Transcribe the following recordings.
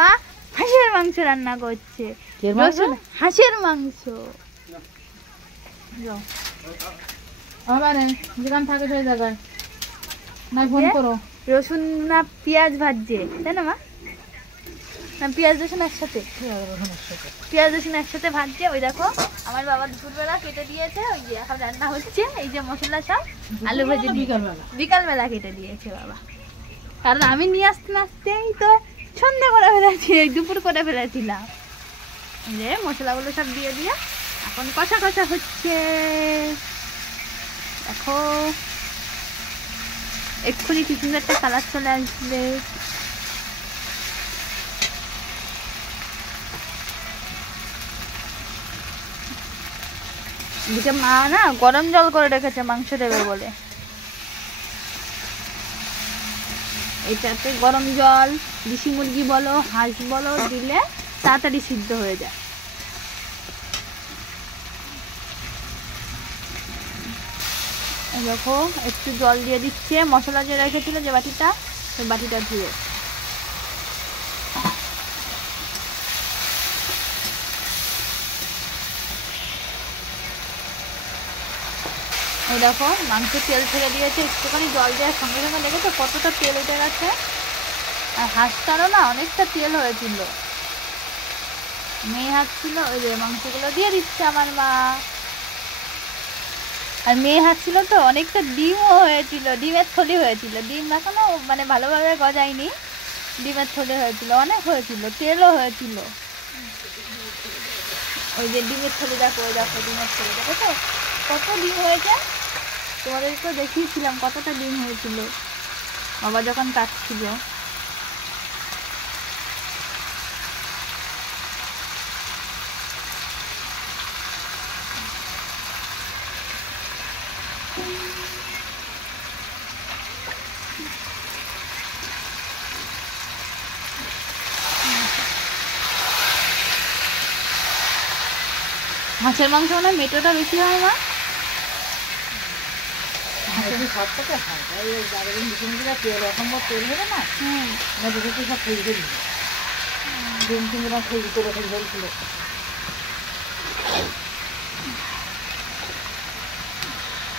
মা হাঁসের মাংস রান্না করছে। হাঁসের মাংস রসুন না পেঁয়াজ ভাজছে, তাই না মা? না পেঁয়াজ রসুন একসাথে, পেঁয়াজ রসুন একসাথে ভাজছে। ওই দেখো আমার বাবা দুপুরবেলা কেটে দিয়েছে, ওই যে এখন রান্না হচ্ছে। এই যে মশলা সব আলু ভেজে বিকালবেলা কেটে দিয়েছে বাবা, কারণ আমি নিয়ে আসতে আসতেই তো সন্ধ্যা করে ফেলেছি, দুপুর করে ফেলেছিলাম। যে মশলাগুলো সব দিয়ে দিয়ে এখন কষা কষা হচ্ছে। দেখো এক্ষুনি কি সুন্দর একটা কালার চলে আসবে। এদিকে মা না গরম জল করে রেখেছে মাংস দেবে বলে। এটাতে গরম জল দেশি মুরগি বলো হাঁস বলো দিলে তাড়াতাড়ি সিদ্ধ হয়ে যায়। দেখো একটু জল দিয়ে দিচ্ছে, মশলা যে রেখেছিল যে বাটিটা, সেই বাটিটা ধুয়ে। এই দেখো মাংস তেল ছেড়ে দিয়েছে, একটুখানি জল দেওয়ার সঙ্গে সঙ্গে দেখেছো কতটা তেল উঠে গেছে। আর হাঁসটারও না অনেকটা তেল হয়েছিল, মেয়ে হাঁস ছিল। ওই যে মাংসগুলো দিয়ে দিচ্ছে আমার মা। আর মেয়ে হাঁস ছিল তো অনেকটা ডিমও হয়েছিল, ডিমের থলি হয়েছিল। ডিম এখনো মানে ভালোভাবে গজায়নি, ডিমের থলি হয়েছিল, অনেক হয়েছিল, তেলও হয়েছিল। ওই যে ডিমের থলি দেখো, ওই দেখো ডিমের থলি দেখো তো কত ডিম হয়েছে। তোমাদেরকে দেখিয়েছিলাম কতটা ডিম হয়েছিল বাবা যখন কাটছিল। হাঁসের মাংস মানে মেটোটা বেশি হয় না?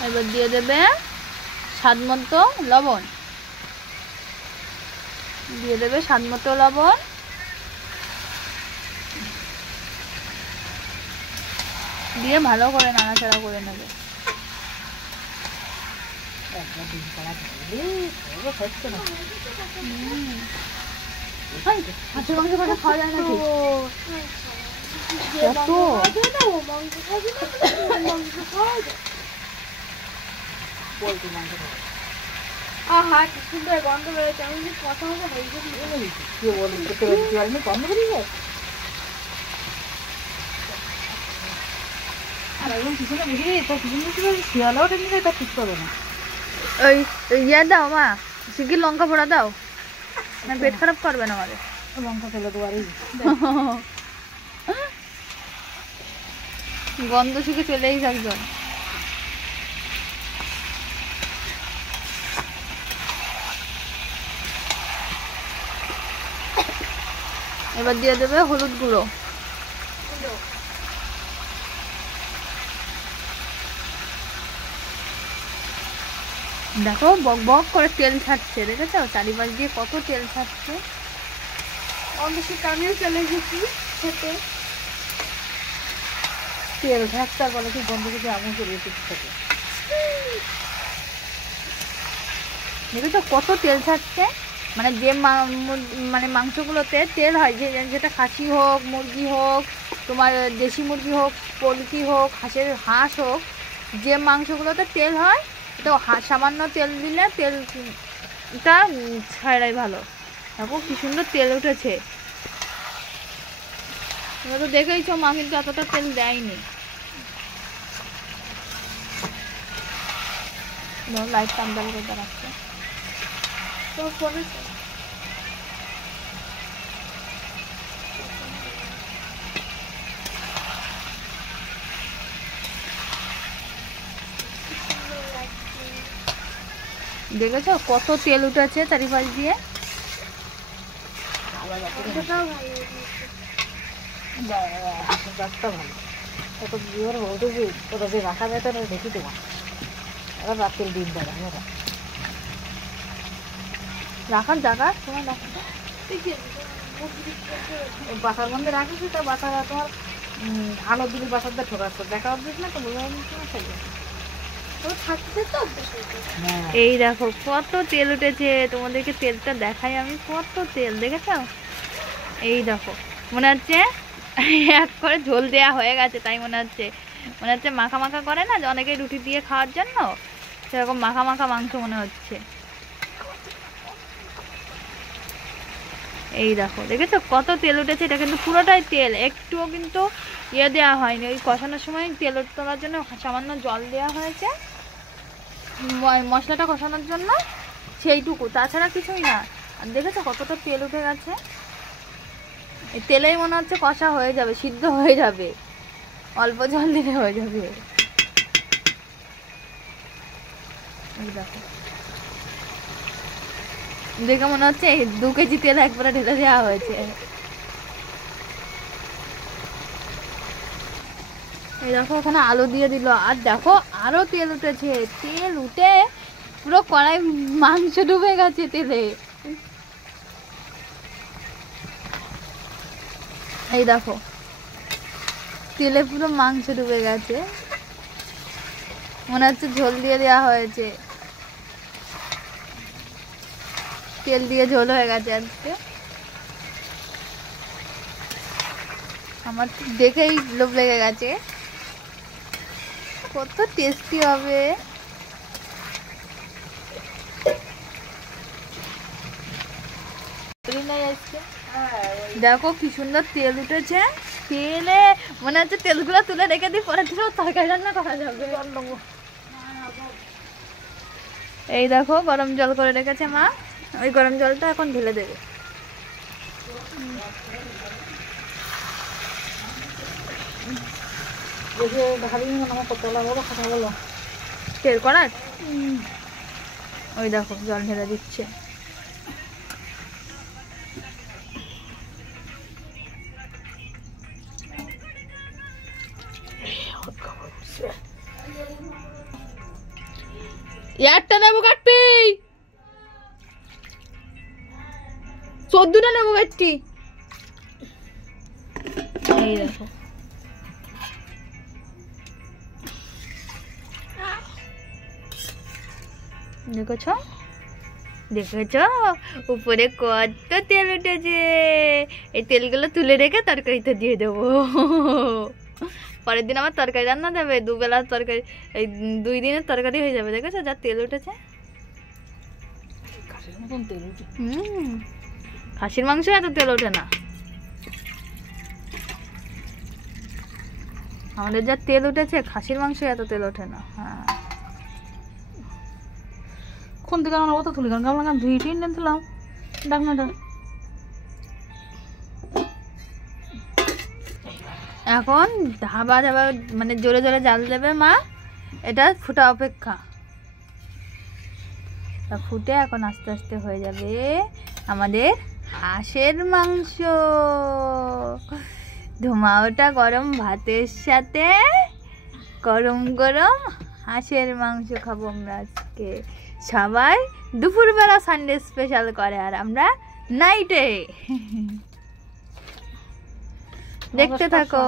এবার দিয়ে দেবে স্বাদ মতো লবণ, দিয়ে দেবে স্বাদ মতো লবণ। দিয়ে ভালো করে নাড়াচাড়া করে নেবে। হাঁসের মাংস কটা খাওয়া যায় না সুন্দর গন্ধ বেরোচ্ছে। আমি কথা বলবো গন্ধ বেরিয়ে ইয়ে দাও মা, শিগগির লঙ্কা পোড়া দাও, না পেট খারাপ করবে না আমাদের। লঙ্কা ফেলে দেওয়ার গন্ধ শুকে চলেই থাকবে। এবার দিয়ে দেবে হলুদ গুঁড়ো। দেখো বক বক করে তেল ছাড়ছে, দেখেছো চারিপাশ দিয়ে কত তেল ছাড়ছে। অবশ্যই আমিও চলে গেছি খেতে। তেল ঝাঁকটার বলে কি গন্ধ থেকে আমও চলে এসেছে খেতে। দেখেছো কত তেল ছাড়ছে, মানে যে মানে মাংসগুলোতে তেল হয়, যেটা খাসি হোক মুরগি হোক তোমার দেশি মুরগি হোক পোলট্রি হোক হাঁস হোক, যে মাংসগুলোতে তেল হয় তো সামান্য তেল দিলে তেলটা ছাড়াই ভালো। দেখো কি সুন্দর তেল উঠেছে। তোমরা তো দেখেইছো মা কিন্তু এতটা তেল দেয়নি। লাইট টান্দাল করে দাঁড়াচ্ছে তো ফোনে। দেখেছো কত তেল উঠেছে চারিপাশ দিয়ে। ভালো কত বিয়ের বলতেছি ওটা যে রাখা যায় তারা দেখি তোমার এবার রাতের দিন দাঁড়া রাখার জায়গা তোমার বাসার মধ্যে রাখিস তা বাসার তোমার আলো দিলি বাসারটা ঠোকাচ্ছে দেখা অভ্যেস না তো বোঝা এই দেখো কত তেল উঠেছে, তোমাদেরকে তেলটা দেখাই আমি, কত তেল দেখেছো? এই দেখো মনে হচ্ছে এক করে ঝোল দেয়া হয়ে গেছে, তাই মনে হচ্ছে মাখা মাখা করে না অনেকে রুটি দিয়ে খাওয়ার জন্য, সেরকম মাখা মাখা মাংস মনে হচ্ছে। এই দেখো দেখেছো কত তেল উঠেছে, এটা কিন্তু পুরোটাই তেল, একটুও কিন্তু ইয়ে দেওয়া হয়নি। ওই কষানোর সময় তেল তোলার জন্য সামান্য জল দেওয়া হয়েছে মশলাটা কষানোর জন্য, সেইটুকু, তাছাড়া কিছুই না। আর দেখেছো কতটা তেল উঠে গেছে, এই তেলেই মনে হচ্ছে কষা হয়ে যাবে, সিদ্ধ হয়ে যাবে, অল্প জল দিলে হয়ে যাবে। দেখো দেখে মনে হচ্ছে 2 কেজি তেল একবারে ঢেলে দেওয়া হয়েছে। এই দেখো ওখানে আলু দিয়ে দিল, আর দেখো আরো তেল উঠেছে, তেল উঠে পুরো কড়াই মাংস ডুবে গেছে তেলে। এই দেখো তেলে পুরো মাংস ডুবে গেছে, মনে হচ্ছে ঝোল দিয়ে দেওয়া হয়েছে, তেল দিয়ে ঝোল হয়ে গেছে আজকে। আমার দেখেই লোভ লেগে গেছে, কত টেস্টি হবে। দেখো কি সুন্দর তেল উঠেছে, তেলে মনে হচ্ছে তেলগুলো তুলে রেখে দিই, পরে দিলেও তরকারি রান্না করা যাবে। এই দেখো গরম জল করে রেখেছে মা, ওই গরম জলটা এখন ঢেলে দেবে। তেল করার ওই দেখো জল ঢেলে দিচ্ছে। একটা নেবো কাটবি, 14টা নেবো কাটটি। এই দেখো দেখেছো দেখেছো উপরে কত তেল উঠেছে, এই তেলগুলো তুলে রেখে তরকারিতে দিয়ে দেবো। পরের দিন আমার তরকারি রান্না যাবে, 2 বেলার তরকারি, এই 2 দিনের তরকারি হয়ে যাবে। দেখেছো যা তেল উঠেছে। খাসির মাংস এত তেল ওঠে না, আমাদের যা তেল উঠেছে খাসির মাংস এত তেল ওঠে না। হ্যাঁ কোন দিকে আমার কত তুলি গান গামলা গান 2 তিন তুলাম ডাকনাটা। এখন ধাবা ধাবা মানে জোরে জোরে জাল দেবে মা, এটা ফুটা অপেক্ষা, ফুটে এখন আস্তে আস্তে হয়ে যাবে আমাদের হাঁসের মাংস। ধোঁয়া ওটা গরম ভাতের সাথে গরম গরম হাঁসের মাংস খাবো আমরা আজকে। সবাই দুপুরবেলা সানডে স্পেশাল করে, আর আমরা নাইটে। দেখতে থাকো।